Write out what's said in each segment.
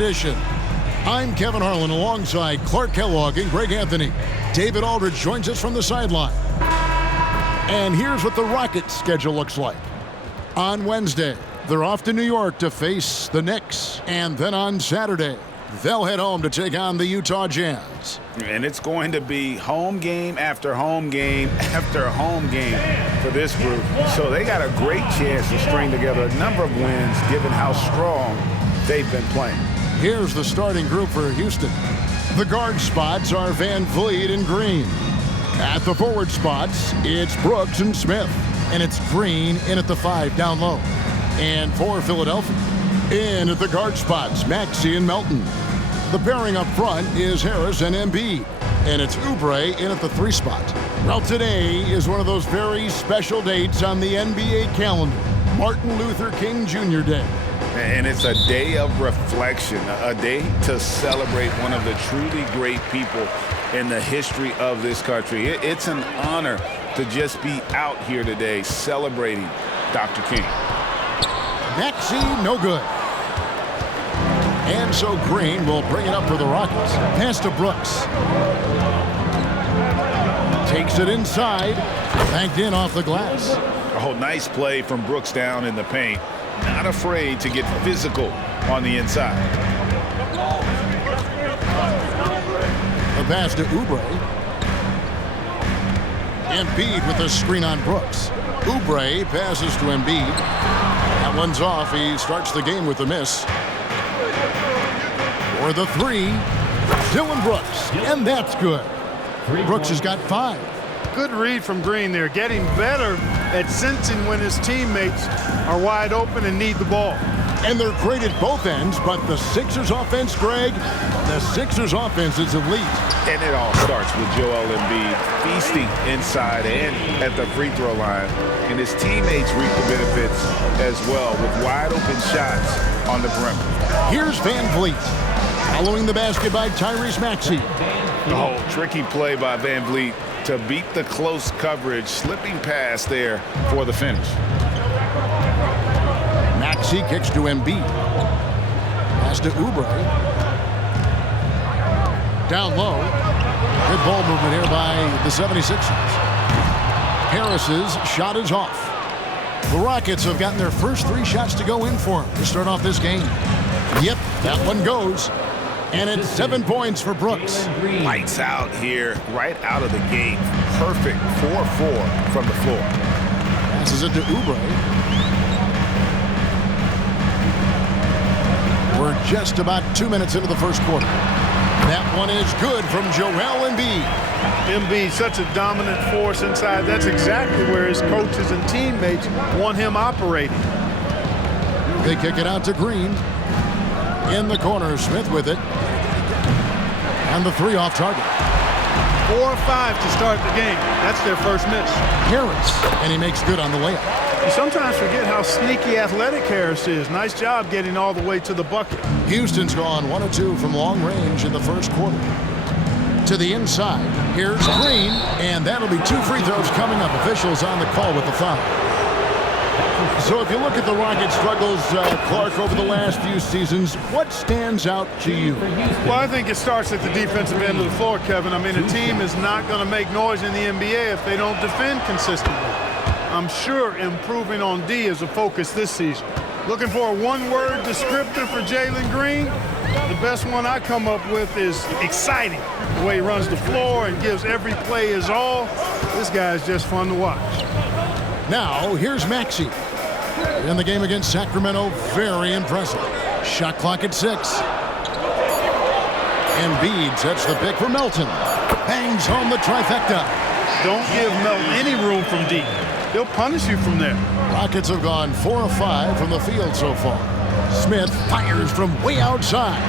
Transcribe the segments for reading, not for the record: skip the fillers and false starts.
edition. I'm Kevin Harlan alongside Clark Kellogg and Greg Anthony. David Aldridge joins us from the sideline. And here's what the Rockets' schedule looks like. On Wednesday, they're off to New York to face the Knicks. And then on Saturday, they'll head home to take on the Utah Jazz. And it's going to be home game after home game after home game for this group. So they got a great chance to string together a number of wins given how strong they've been playing. Here's the starting group for Houston. The guard spots are Van Vliet and Green. At the forward spots, it's Brooks and Smith. And it's Green in at the 5 down low. And for Philadelphia, in at the guard spots, Maxey and Melton. The pairing up front is Harris and Embiid. And it's Oubre in at the 3 spot. Well, today is one of those very special dates on the NBA calendar. Martin Luther King Jr. Day. And it's a day of reflection, a day to celebrate one of the truly great people in the history of this country. It's an honor to just be out here today celebrating Dr. King. Maxey, no good. And so Green will bring it up for the Rockets. Pass to Brooks. Takes it inside. Banked in off the glass. Oh, nice play from Brooks down in the paint. Not afraid to get physical on the inside. The pass to Oubre. Embiid with the screen on Brooks. Oubre passes to Embiid. That one's off. He starts the game with a miss. For the 3, Dylan Brooks. And that's good. Brooks has got 5. Good read from Green there, getting better at sensing when his teammates are wide open and need the ball. And they're great at both ends, but the Sixers offense, Greg, the Sixers offense is elite. And it all starts with Joel Embiid feasting inside and at the free throw line. And his teammates reap the benefits as well with wide open shots on the perimeter. Here's Van Vliet. Following the basket by Tyrese Maxey. Oh, tricky play by Van Vliet to beat the close coverage, slipping past there for the finish. Maxey kicks to Embiid. Pass to Oubre. Down low. Good ball movement here by the 76ers. Harris's shot is off. The Rockets have gotten their first 3 shots to go in for them to start off this game. Yep, that one goes. And it's 7 points for Brooks. Lights out here, right out of the gate. Perfect 4-4 from the floor. Passes it to Oubre. We're just about 2 minutes into the first quarter. That one is good from Joel Embiid. Embiid, such a dominant force inside. That's exactly where his coaches and teammates want him operating. They kick it out to Green. In the corner, Smith with it. And the 3 off target. 4 of 5 to start the game. That's their first miss. Harris, and he makes good on the layup. You sometimes forget how sneaky athletic Harris is. Nice job getting all the way to the bucket. Houston's gone 1 of 2 from long range in the first quarter. To the inside, here's Green, and that'll be 2 free throws coming up. Officials on the call with the foul. So if you look at the Rockets' struggles, Clark, over the last few seasons, what stands out to you? Well, I think it starts at the defensive end of the floor, Kevin. I mean, a team is not going to make noise in the NBA if they don't defend consistently. I'm sure improving on D is a focus this season. Looking for a one-word descriptor for Jalen Green? The best one I come up with is exciting. The way he runs the floor and gives every play his all. This guy is just fun to watch. Now, here's Maxey. In the game against Sacramento, very impressive. Shot clock at 6. Embiid sets the pick for Melton. Bangs home the trifecta. Don't give Melton any room from deep. He'll punish you from there. Rockets have gone 4 of 5 from the field so far. Smith fires from way outside.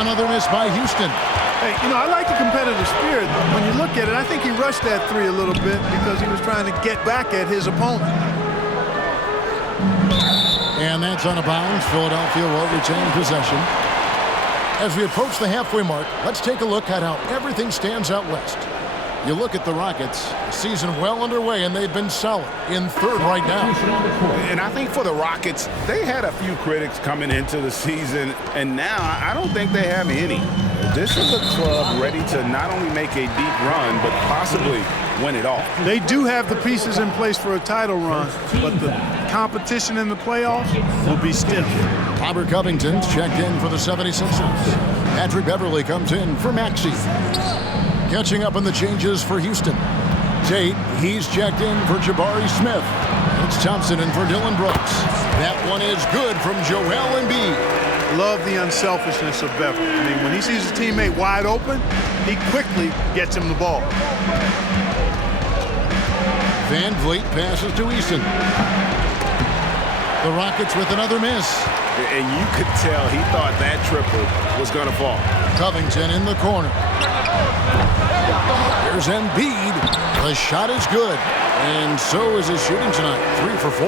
Another miss by Houston. Hey, you know, I like the competitive spirit. When you look at it, I think he rushed that 3 a little bit because he was trying to get back at his opponent. And that's out of bounds. Philadelphia will retain possession. As we approach the halfway mark, let's take a look at how everything stands out west. You look at the Rockets, the season well underway, and they've been solid in third right now. And I think for the Rockets, they had a few critics coming into the season, and now I don't think they have any. This is a club ready to not only make a deep run, but possibly win it all. They do have the pieces in place for a title run, but the competition in the playoffs will be stiff. Robert Covington's checked in for the 76ers. Patrick Beverly comes in for Maxey. Catching up on the changes for Houston. Tate, he's checked in for Jabari Smith. It's Thompson in for Dylan Brooks. That one is good from Joel Embiid. Love the unselfishness of Beverly. I mean, when he sees his teammate wide open, he quickly gets him the ball. Van Vliet passes to Easton. The Rockets with another miss. And you could tell he thought that triple was going to fall. Covington in the corner. Here's Embiid. The shot is good. And so is his shooting tonight. 3 for 4.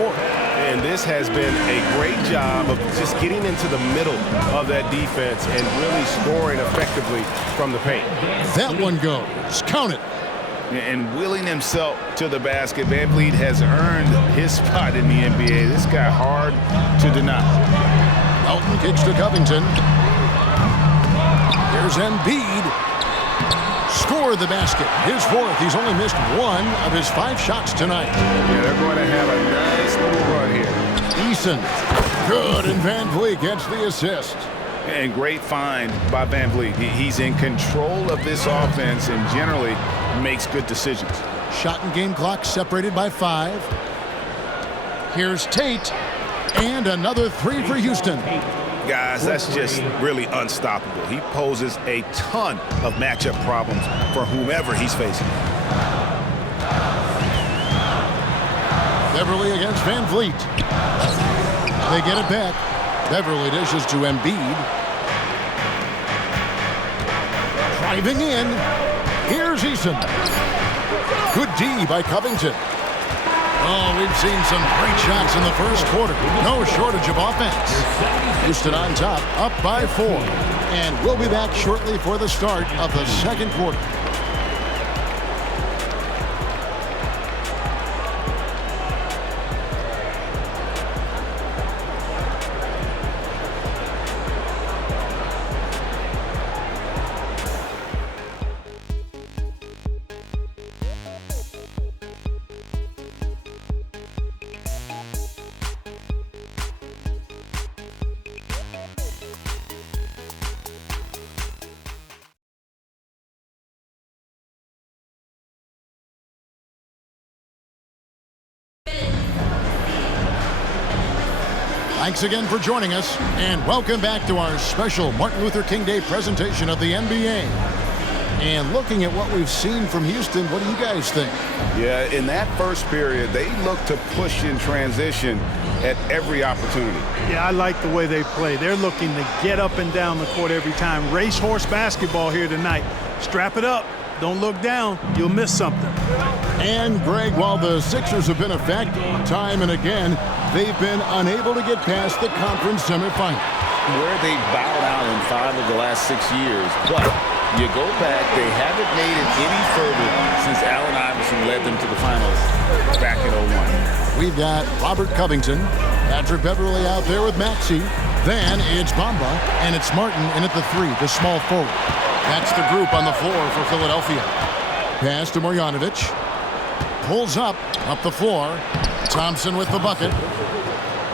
And this has been a great job of just getting into the middle of that defense and really scoring effectively from the paint. That one goes. Count it. And willing himself to the basket. Van Vliet has earned his spot in the NBA. This guy hard to deny. Elton kicks to Covington. Here's Embiid. Scored the basket. His fourth. He's only missed 1 of his 5 shots tonight. Yeah, they're going to have a nice little run here. Eason. Good, and Van Vliet gets the assist. And great find by Van Vliet. He's in control of this offense and generally makes good decisions. Shot and game clock separated by 5. Here's Tate. And another 3 for Houston. Guys, that's just really unstoppable. He poses a ton of matchup problems for whomever he's facing. Beverly against Van Vliet. They get it back. Beverly dishes to Embiid. Driving in. Here's Eason. Good D by Covington. Oh, we've seen some great shots in the first quarter. No shortage of offense. Houston on top, up by 4. And we'll be back shortly for the start of the second quarter. Thanks again for joining us, and welcome back to our special Martin Luther King Day presentation of the NBA. And looking at what we've seen from Houston, what do you guys think? Yeah, in that first period, they looked to push in transition at every opportunity. Yeah, I like the way they play. They're looking to get up and down the court every time. Racehorse basketball here tonight. Strap it up. Don't look down. You'll miss something. And, Greg, while the Sixers have been effective time and again, they've been unable to get past the conference semifinal. Where they bowed out in 5 of the last 6 years. But you go back, they haven't made it any further since Allen Iverson led them to the finals back in 01. We've got Robert Covington, Patrick Beverly out there with Maxey. Then it's Bamba, and it's Martin in at the 3, the small forward. That's the group on the floor for Philadelphia. Pass to Marjanovic. Pulls up the floor. Thompson with the bucket.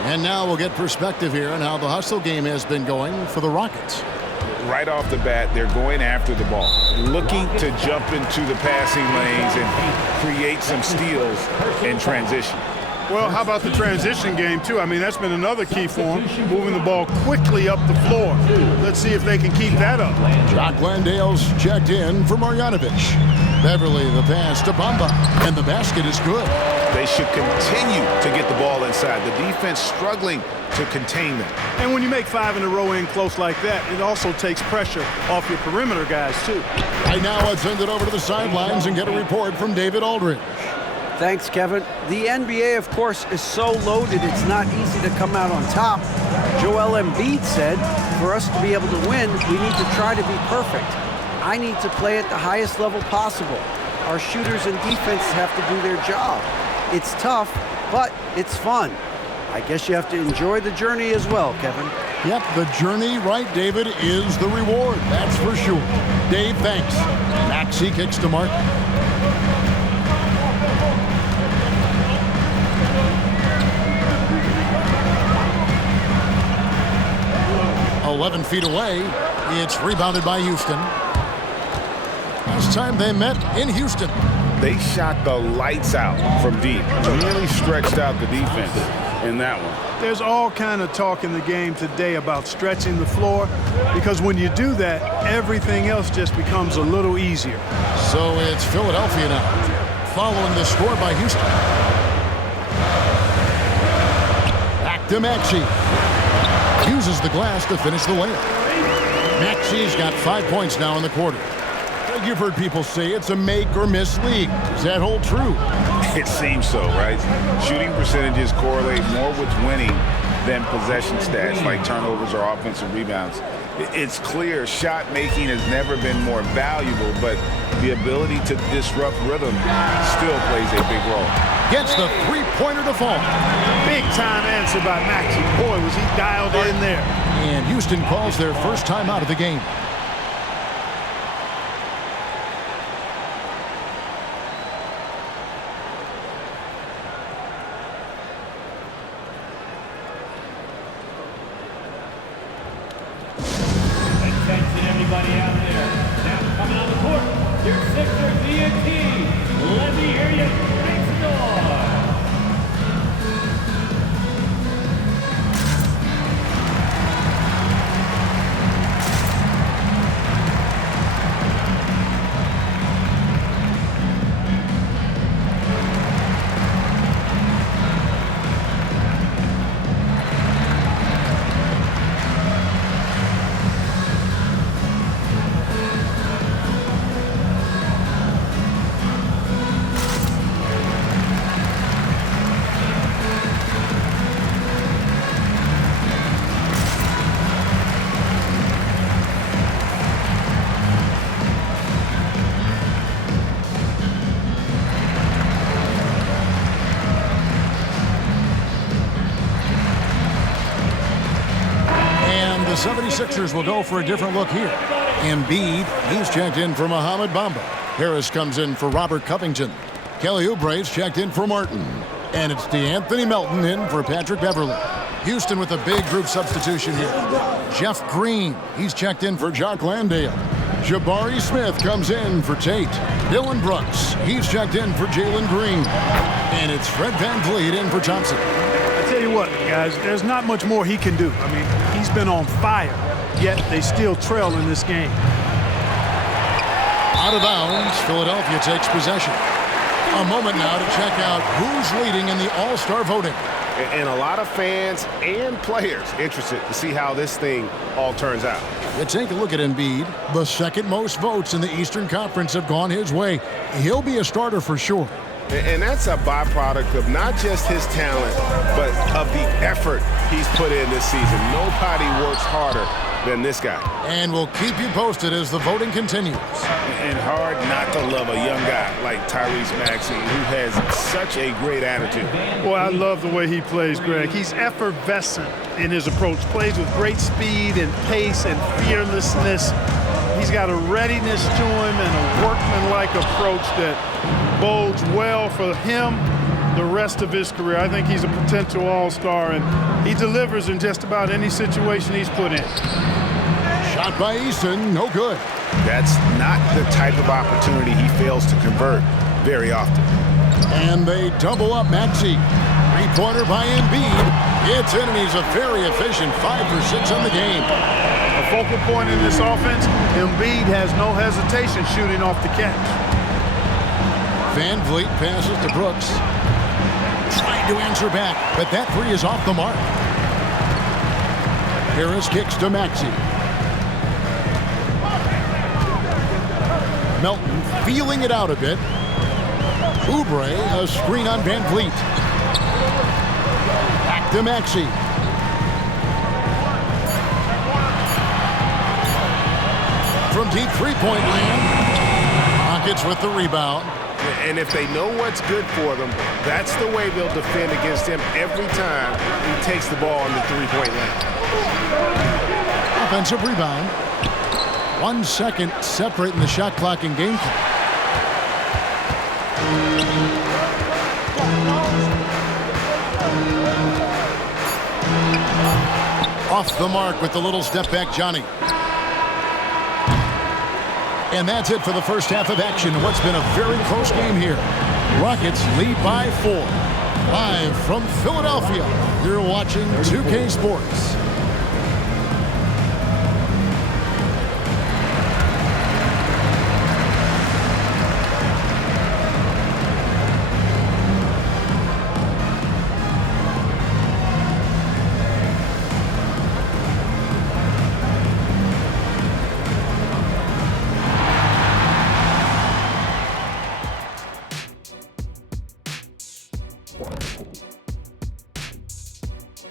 And now we'll get perspective here on how the hustle game has been going for the Rockets. Right off the bat, they're going after the ball, looking to jump into the passing lanes and create some steals in transition. Well, how about the transition game, too? I mean, that's been another key for them, moving the ball quickly up the floor. Let's see if they can keep that up. Jock Landale's checked in for Marjanovic. Beverly, the pass to Bamba, and the basket is good. They should continue to get the ball inside. The defense struggling to contain them. And when you make 5 in a row in close like that, it also takes pressure off your perimeter guys, too. Right now, let's send it over to the sidelines and get a report from David Aldridge. Thanks, Kevin. The NBA, of course, is so loaded, it's not easy to come out on top. Joel Embiid said, for us to be able to win, we need to try to be perfect. I need to play at the highest level possible. our shooters and defense have to do their job. It's tough, but it's fun. I guess you have to enjoy the journey as well, Kevin. Yep, the journey, right, David, is the reward. That's for sure. Dave, thanks. Maxey kicks to Mark. 11 feet away. It's rebounded by Houston. Last time they met in Houston. They shot the lights out from deep. Really stretched out the defense in that one. There's all kind of talk in the game today about stretching the floor, because when you do that, everything else just becomes a little easier. So it's Philadelphia now, following the score by Houston. Back to Maxey. Uses the glass to finish the layup. Maxey's got 5 points now in the quarter. You've heard people say it's a make-or-miss league. Does that hold true? It seems so, right? Shooting percentages correlate more with winning than possession stats like turnovers or offensive rebounds. It's clear shot making has never been more valuable, but the ability to disrupt rhythm still plays a big role. Gets the three-pointer to fall. Big time answer by Maxey. Boy, was he dialed in there. And Houston calls their first time out of the game. Attention everybody out there. Now coming on the court, your Sixers D&T. Let me hear you make some noise. The 76ers will go for a different look here. Embiid, he's checked in for Mohamed Bamba. Harris comes in for Robert Covington. Kelly Oubre's checked in for Martin. And it's DeAnthony Melton in for Patrick Beverley. Houston with a big group substitution here. Jeff Green, he's checked in for Jock Landale. Jabari Smith comes in for Tate. Dylan Brooks, he's checked in for Jalen Green. And it's Fred VanVleet in for Thompson. I tell you what, guys, there's not much more he can do. I mean, he's been on fire, yet they still trail in this game. Out of bounds, Philadelphia takes possession. A moment now to check out who's leading in the All-Star voting. And a lot of fans and players interested to see how this thing all turns out. You take a look at Embiid. The second most votes in the Eastern Conference have gone his way. He'll be a starter for sure. And that's a byproduct of not just his talent, but of the effort he's put in this season. Nobody works harder than this guy. And we'll keep you posted as the voting continues. And hard not to love a young guy like Tyrese Maxey, who has such a great attitude. Boy, I love the way he plays, Greg. He's effervescent in his approach. Plays with great speed and pace and fearlessness. He's got a readiness to him and a workmanlike approach that bodes well for him the rest of his career. I think he's a potential all-star, and he delivers in just about any situation he's put in. Shot by Eason, no good. That's not the type of opportunity he fails to convert very often. And they double up Maxey. Three-pointer by Embiid. It's in, and he's a very efficient 5 for 6 on the game. A focal point in this offense, Embiid has no hesitation shooting off the catch. VanVleet passes to Brooks. Trying to answer back, but that three is off the mark. Harris kicks to Maxey. Melton feeling it out a bit. Oubre, a screen on VanVleet. Back to Maxey. From deep three-point land. Rockets with the rebound. And if they know what's good for them, that's the way they'll defend against him every time he takes the ball in the three-point line. Offensive rebound. 1 second separating the shot clock and game clock. Off the mark with the little step back, Johnny. And that's it for the first half of action. What's been a very close game here. Rockets lead by 4. Live from Philadelphia, you're watching 2K Sports.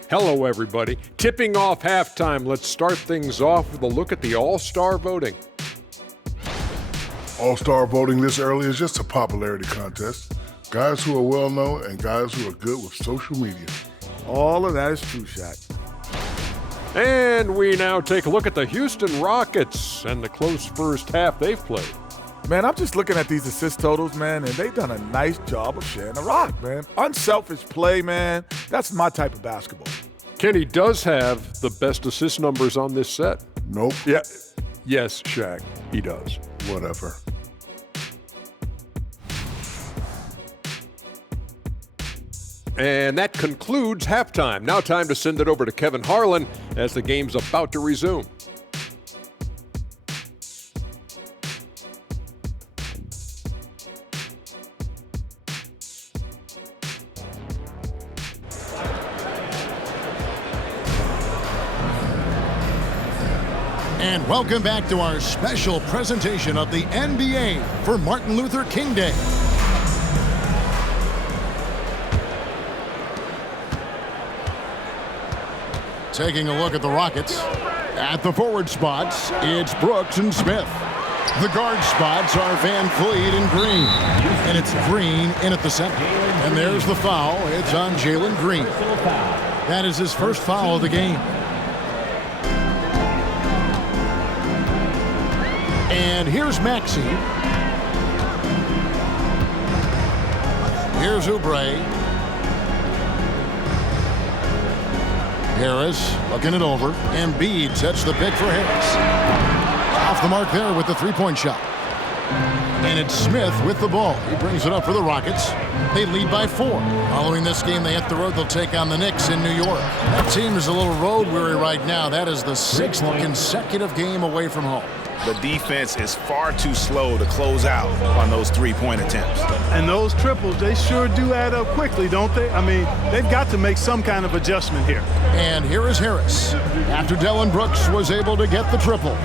Hello, everybody. Tipping off halftime. Let's start things off with a look at the All-Star voting. All-Star voting this early is just a popularity contest. Guys who are well-known and guys who are good with social media. All of that is true, Shaq. And we now take a look at the Houston Rockets and the close first half they've played. Man, I'm just looking at these assist totals, man, and they've done a nice job of sharing the rock, man. Unselfish play, man. That's my type of basketball. Kenny does have the best assist numbers on this set. Nope. Yeah. Yes, Shaq, he does. Whatever. And that concludes halftime. Now time to send it over to Kevin Harlan as the game's about to resume. And welcome back to our special presentation of the NBA for Martin Luther King Day. Taking a look at the Rockets. At the forward spots, it's Brooks and Smith. The guard spots are Van Vliet and Green. And it's Green in at the center. And there's the foul. It's on Jalen Green. That is his first foul of the game. And here's Maxey. Here's Oubre. Harris looking it over. Embiid sets the pick for Harris. Off the mark there with the three-point shot. And it's Smith with the ball. He brings it up for the Rockets. They lead by 4. Following this game, they hit the road. They'll take on the Knicks in New York. That team is a little road weary right now. That is the 6th consecutive game away from home. The defense is far too slow to close out on those three-point attempts. And those triples, they sure do add up quickly, don't they? I mean, they've got to make some kind of adjustment here. And here is Harris after Dillon Brooks was able to get the triple.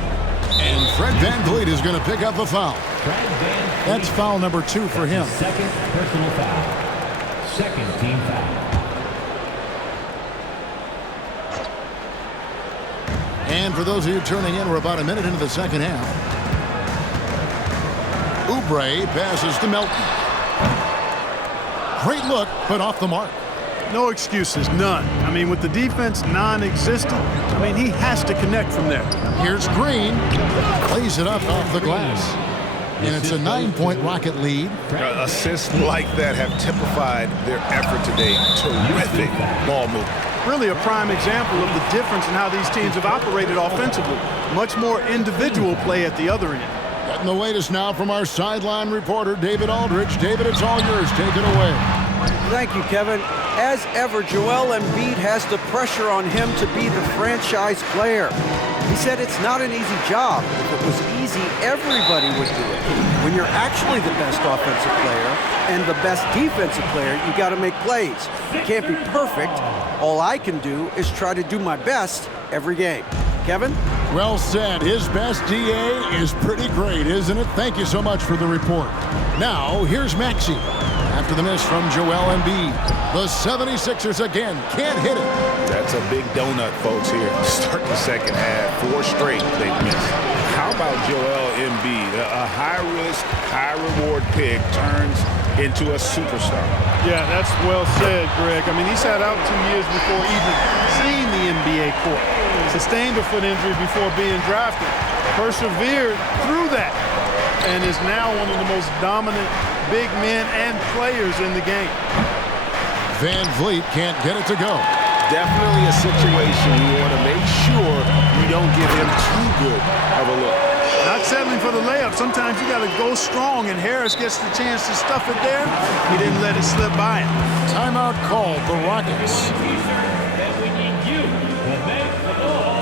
And Fred VanVleet is going to pick up the foul. That's foul number 2 for him. Second personal foul. Second team foul. And for those of you turning in, we're about a minute into the second half. Oubre passes to Melton. Great look, but off the mark. No excuses, none. I mean, with the defense non-existent, I mean, he has to connect from there. Here's Green. Plays it up off the glass. And it's a 9-point Rocket lead. Assists like that have typified their effort today. Terrific ball movement. Really a prime example of the difference in how these teams have operated offensively. Much more individual play at the other end. Getting the latest now from our sideline reporter, David Aldridge. David, it's all yours. Take it away. Thank you, Kevin. As ever, Joel Embiid has the pressure on him to be the franchise player. He said it's not an easy job. If it was easy, everybody would do it. When you're actually the best offensive player and the best defensive player, you got to make plays. You can't be perfect. All I can do is try to do my best every game. Kevin? Well said. His best DA is pretty great, isn't it? Thank you so much for the report. Now, here's Maxey. After the miss from Joel Embiid, the 76ers again can't hit it. That's a big donut, folks, here. Start the second half. 4 straight they've missed. How about Joel Embiid. A high-risk, high-reward pick turns into a superstar. Yeah, that's well said, Greg. I mean, he sat out 2 years before even seeing the NBA court. Sustained a foot injury before being drafted. Persevered through that and is now one of the most dominant big men and players in the game. Van Vliet can't get it to go. Definitely a situation you want to make sure you don't give him too good of a look. Not settling for the layup. Sometimes you got to go strong, and Harris gets the chance to stuff it there. He didn't let it slip by him. Timeout called the Rockets. Then we need you to make the noise.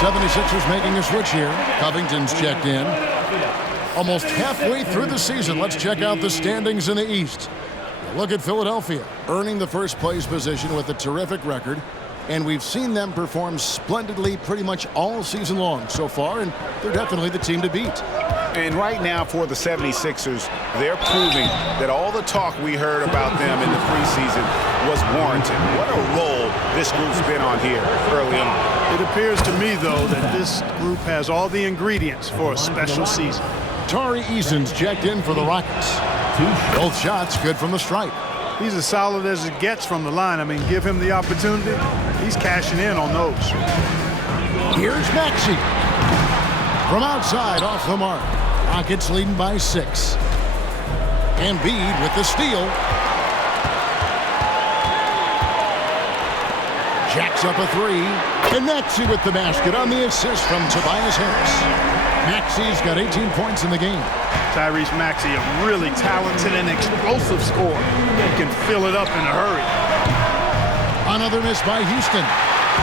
The 76ers making a switch here. Covington's checked in. Almost halfway through the season, let's check out the standings in the East. Look at Philadelphia, earning the first place position with a terrific record. And we've seen them perform splendidly pretty much all season long so far, and they're definitely the team to beat. And right now for the 76ers, they're proving that all the talk we heard about them in the preseason was warranted. What a role this group's been on here early on. It appears to me, though, that this group has all the ingredients for a special season. Tari Eason's checked in for the Rockets. Both shots good from the stripe. He's as solid as it gets from the line. I mean, give him the opportunity. He's cashing in on those. Here's Maxey. From outside, off the mark. Rockets leading by 6. Embiid with the steal. Jacks up a 3. And Maxey with the basket on the assist from Tobias Harris. Maxey's got 18 points in the game. Tyrese Maxey, a really talented and explosive scorer. He can fill it up in a hurry. Another miss by Houston.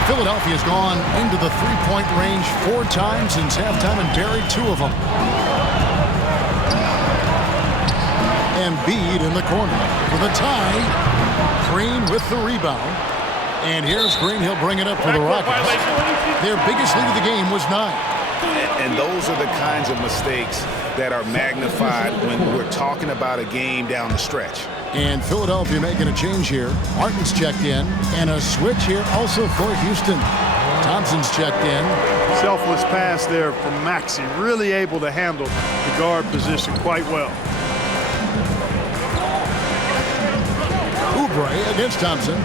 Philadelphia's gone into the three-point range 4 times since halftime and buried 2 of them. Embiid in the corner for the tie. Green with the rebound. And here's Green. He'll bring it up for the Rockets. Their biggest lead of the game was 9. And those are the kinds of mistakes that are magnified when we're talking about a game down the stretch. And Philadelphia making a change here. Martin's checked in. And a switch here also for Houston. Thompson's checked in. Selfless pass there from Maxey. Really able to handle the guard position quite well. Oubre against Thompson.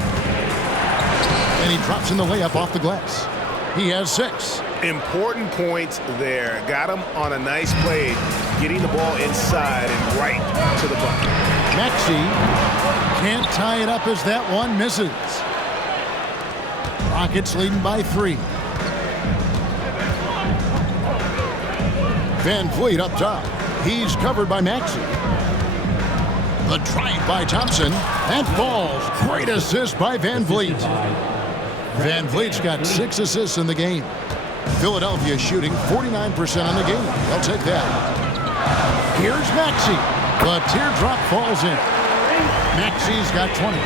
And he drops in the layup off the glass. He has 6. Important points there. Got him on a nice play, getting the ball inside and right to the bucket. Maxey can't tie it up as that one misses. Rockets leading by 3. Van Vliet up top. He's covered by Maxey. The drive by Thompson. That falls. Great assist by Van Vliet. Van Vliet's got 6 assists in the game. Philadelphia shooting 49% on the game. They'll take that. Here's Maxey. The teardrop falls in. Maxey's got 20.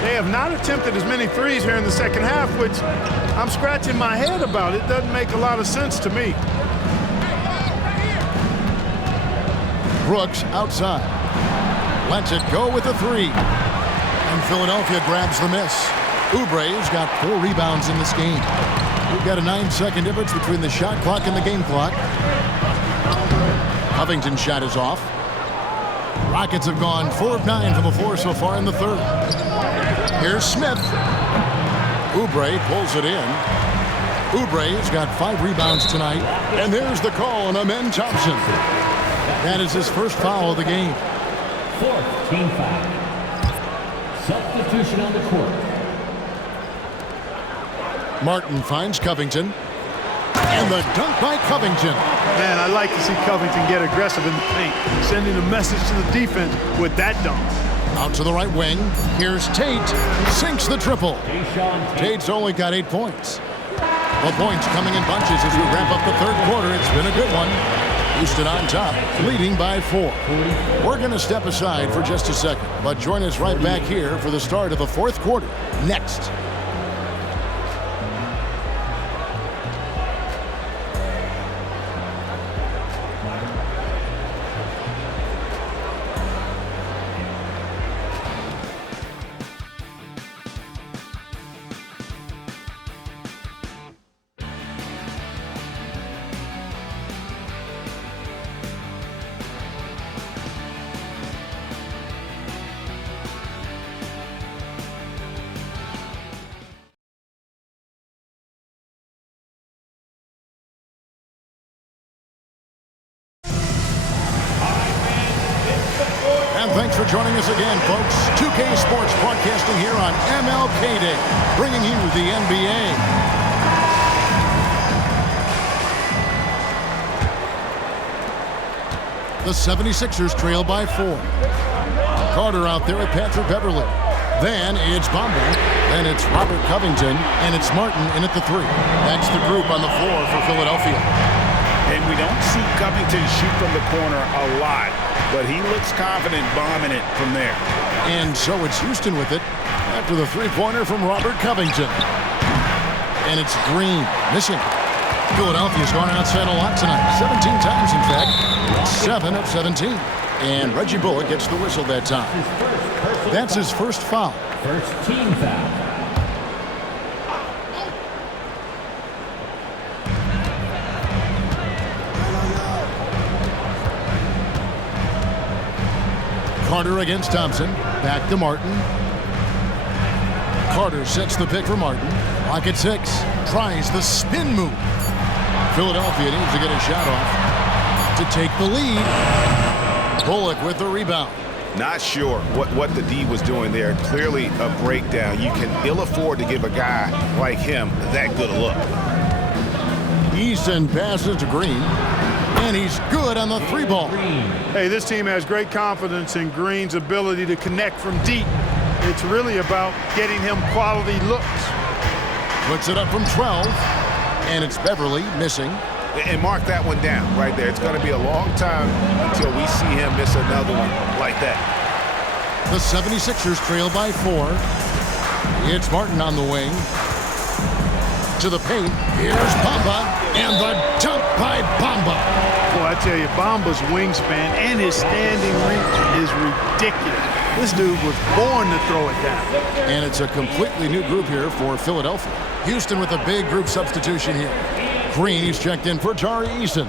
They have not attempted as many threes here in the second half, which I'm scratching my head about. It doesn't make a lot of sense to me. Brooks outside. Lets it go with a 3. And Philadelphia grabs the miss. Oubre's got 4 rebounds in this game. We've got a 9-second difference between the shot clock and the game clock. Covington's shot is off. Rockets have gone 4 of 9 from the floor so far in the third. Here's Smith. Oubre pulls it in. Oubre's got 5 rebounds tonight. And there's the call on Amen Thompson. That is his first foul of the game. 4th team foul. Substitution on the court. Martin finds Covington. And the dunk by Covington. Man, I like to see Covington get aggressive in the paint, sending a message to the defense with that dunk. Out to the right wing. Here's Tate. Sinks the triple. Tate's only got 8 points. The points coming in bunches as we wrap up the third quarter. It's been a good one. Houston on top, leading by 4. We're going to step aside for just a second, but join us right back here for the start of the fourth quarter next. And thanks for joining us again, folks. 2K Sports broadcasting here on MLK Day, bringing you the NBA. The 76ers trail by 4. Carter out there with Patrick Beverly. Then it's Bamba. Then it's Robert Covington. And it's Martin in at the 3. That's the group on the floor for Philadelphia. And we don't see Covington shoot from the corner a lot, but he looks confident bombing it from there. And so it's Houston with it after the three-pointer from Robert Covington. And it's Green missing. Philadelphia's gone outside a lot tonight. 17 times, in fact. 7 of 17. And Reggie Bullock gets the whistle that time. That's his first foul. First team foul. Carter against Thompson. Back to Martin. Carter sets the pick for Martin. Pocket 6. Tries the spin move. Philadelphia needs to get a shot off to take the lead. Bullock with the rebound. Not sure what the D was doing there. Clearly a breakdown. You can ill afford to give a guy like him that good a look. Easton passes to Green. And he's good on the 3-ball. Hey, this team has great confidence in Green's ability to connect from deep. It's really about getting him quality looks. Puts it up from 12. And it's Beverly missing. And mark that one down right there. It's going to be a long time until we see him miss another one like that. The 76ers trail by 4. It's Martin on the wing. To the paint. Here's Bamba. And the dunk by Bamba. Boy, I tell you, Bamba's wingspan and his standing reach is ridiculous. This dude was born to throw it down. And it's a completely new group here for Philadelphia. Houston with a big group substitution here. Green, he's checked in for Tari Eason.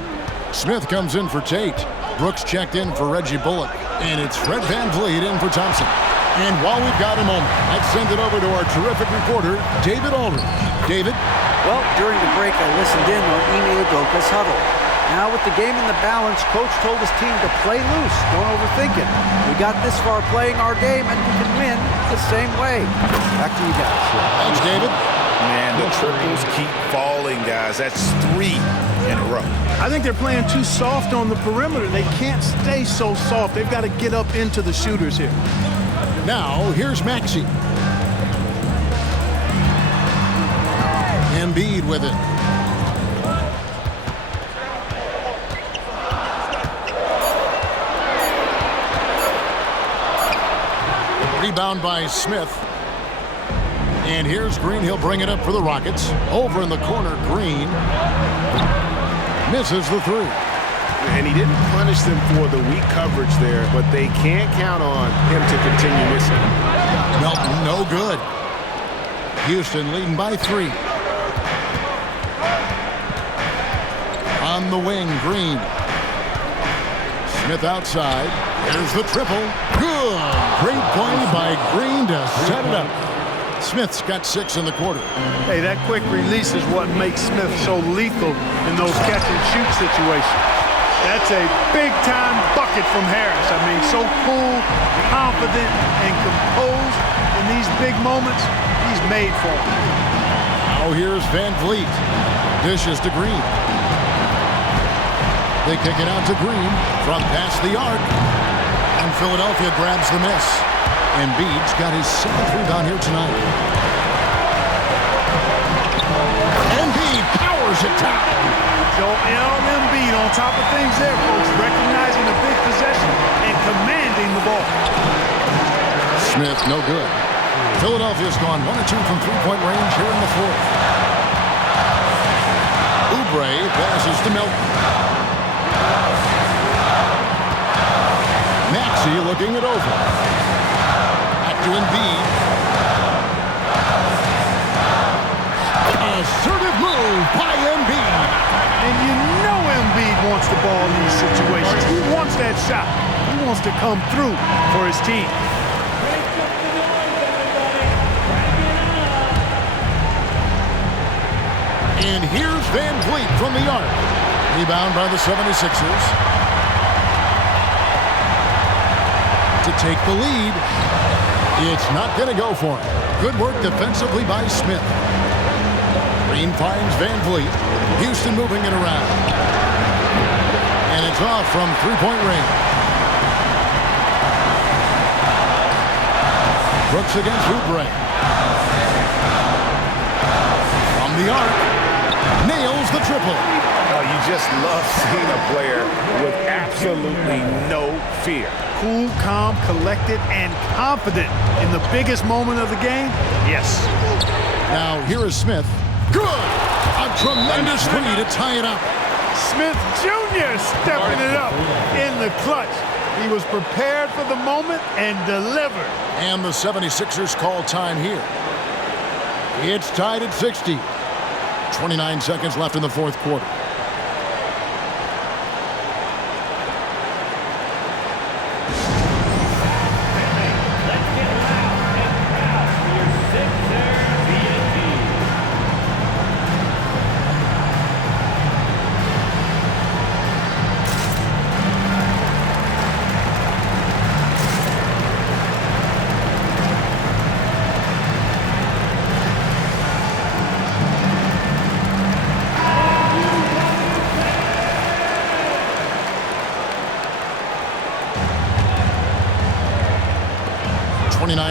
Smith comes in for Tate. Brooks checked in for Reggie Bullock. And it's Fred VanVleet in for Thompson. And while we've got a moment, let's send it over to our terrific reporter, David Aldridge. David? Well, during the break, I listened in on Ime Udoka's huddle. Now with the game in the balance, Coach told his team to play loose. Don't overthink it. We got this far playing our game, and we can win the same way. Back to you guys. Thanks, David. Man, the triples keep falling, guys. That's 3 in a row. I think they're playing too soft on the perimeter. They can't stay so soft. They've got to get up into the shooters here. Now, here's Maxey. Embiid with it. Rebound by Smith. And here's Green. He'll bring it up for the Rockets. Over in the corner, Green misses the 3. And he didn't punish them for the weak coverage there, but they can't count on him to continue missing. Melton, no good. Houston leading by 3. On the wing, Green. Smith outside. Here's the triple. Good. Great play by Green to set it up. Smith's got 6 in the quarter. Hey, that quick release is what makes Smith so lethal in those catch-and-shoot situations. That's a big-time bucket from Harris. I mean, so cool, confident, and composed in these big moments. He's made for it. Now here's Van Vliet. Dishes to Green. They kick it out to Green from past the arc. And Philadelphia grabs the miss. Embiid's got his 7th rebound here tonight. Embiid powers it down. Joel Embiid on top of things there, folks, recognizing the big possession and commanding the ball. Smith, no good. Philadelphia's gone 1 of 2 from three-point range here in the 4th. Oubre passes to Milton. Maxey looking it over. Back to Embiid. Assertive move by Embiid. And you know Embiid wants the ball in these situations. He wants that shot. He wants to come through for his team. And here's Van Vliet from the arc. Rebound by the 76ers. To take the lead. It's not going to go for him. Good work defensively by Smith. Green finds Van Vliet. Houston moving it around. And it's off from three-point range. Brooks against Oubre. From the arc. Nails the triple. Oh, you just love seeing a player with absolutely no fear. Cool, calm, collected, and confident in the biggest moment of the game? Yes. Now, here is Smith. Good! A tremendous three to tie it up. Smith Jr. stepping it up in the clutch. He was prepared for the moment and delivered. And the 76ers call time here. It's tied at 60. 29 seconds left in the 4th quarter.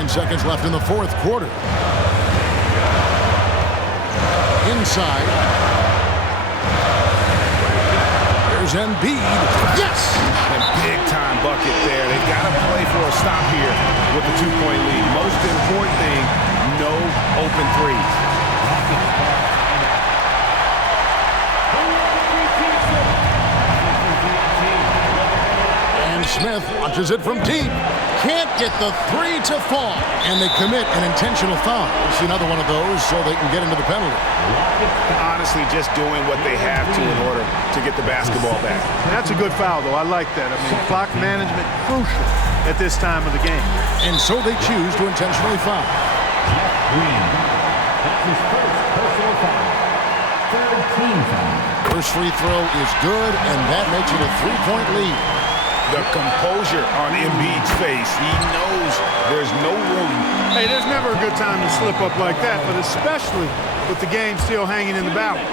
Seconds left in the 4th quarter. Inside. There's Embiid. Yes! And big-time bucket there. They've got to play for a stop here with the 2-point lead. Most important thing, no open threes. And Smith launches it from deep. Can't get the three to fall. And they commit an intentional foul. We'll see another one of those so they can get into the penalty. Honestly, just doing what they have to in order to get the basketball back. That's a good foul, though. I like that. I mean, clock management crucial at this time of the game. And so they choose to intentionally foul. Green. That's his first personal foul. Third team foul. First free throw is good, and that makes it a 3-point lead. The composure on Embiid's face. He knows there's no room. Hey, there's never a good time to slip up like that, but especially with the game still hanging in the balance.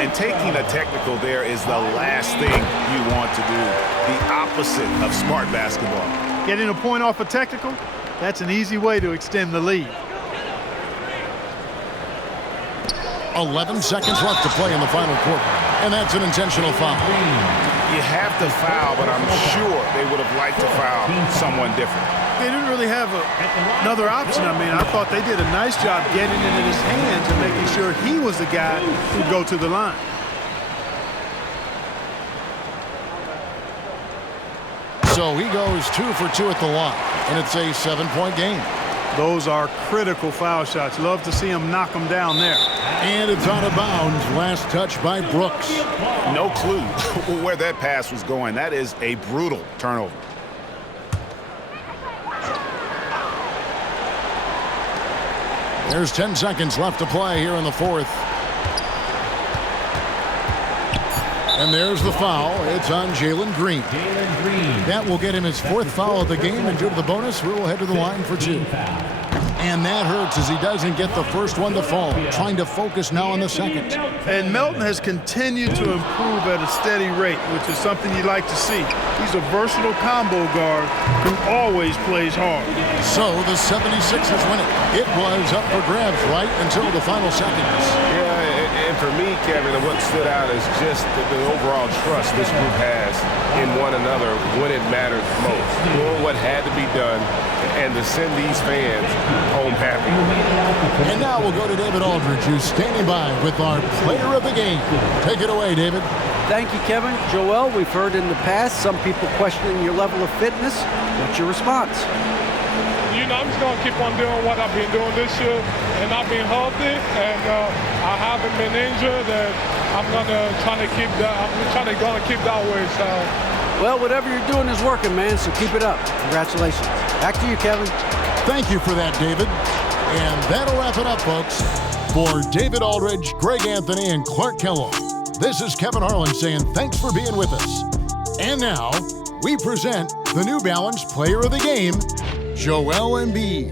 And taking a technical there is the last thing you want to do. The opposite of smart basketball. Getting a point off a technical, that's an easy way to extend the lead. 11 seconds left to play in the final quarter. And that's an intentional foul. You have to foul, but I'm sure they would have liked to foul someone different. They didn't really have another option. I mean, I thought they did a nice job getting it in his hands and making sure he was the guy who'd go to the line. So he goes 2 for 2 at the line, and it's a 7-point game. Those are critical foul shots. Love to see him knock them down there. And it's out of bounds. Last touch by Brooks. No clue where that pass was going. That is a brutal turnover. There's 10 seconds left to play here in the fourth. And there's the foul. It's on Jalen Green. That will get him his fourth foul of the game, and due to the bonus, we'll head to the line for 2. And that hurts as he doesn't get the first one to fall. Trying to focus now on the second. And Melton has continued to improve at a steady rate, which is something you like to see. He's a versatile combo guard who always plays hard. So the 76ers win it. It was up for grabs right until the final seconds. Yeah, and for me, Kevin, what stood out is just the overall trust this group has in one another when it matters most. Doing what had to be done and to send these fans home happy. And now we'll go to David Aldridge, who's standing by with our player of the game. Take it away, David. Thank you, Kevin. Joel, we've heard in the past some people questioning your level of fitness. What's your response? You know, I'm just going to keep on doing what I've been doing this year, and I've been healthy, and I haven't been injured, and I'm going to try to keep that. I'm going to keep that way. So. Well, whatever you're doing is working, man, so keep it up. Congratulations. Back to you, Kevin. Thank you for that, David. And that'll wrap it up, folks. For David Aldridge, Greg Anthony, and Clark Kellogg, this is Kevin Harlan saying thanks for being with us. And now, we present the New Balance Player of the Game, Joel Embiid.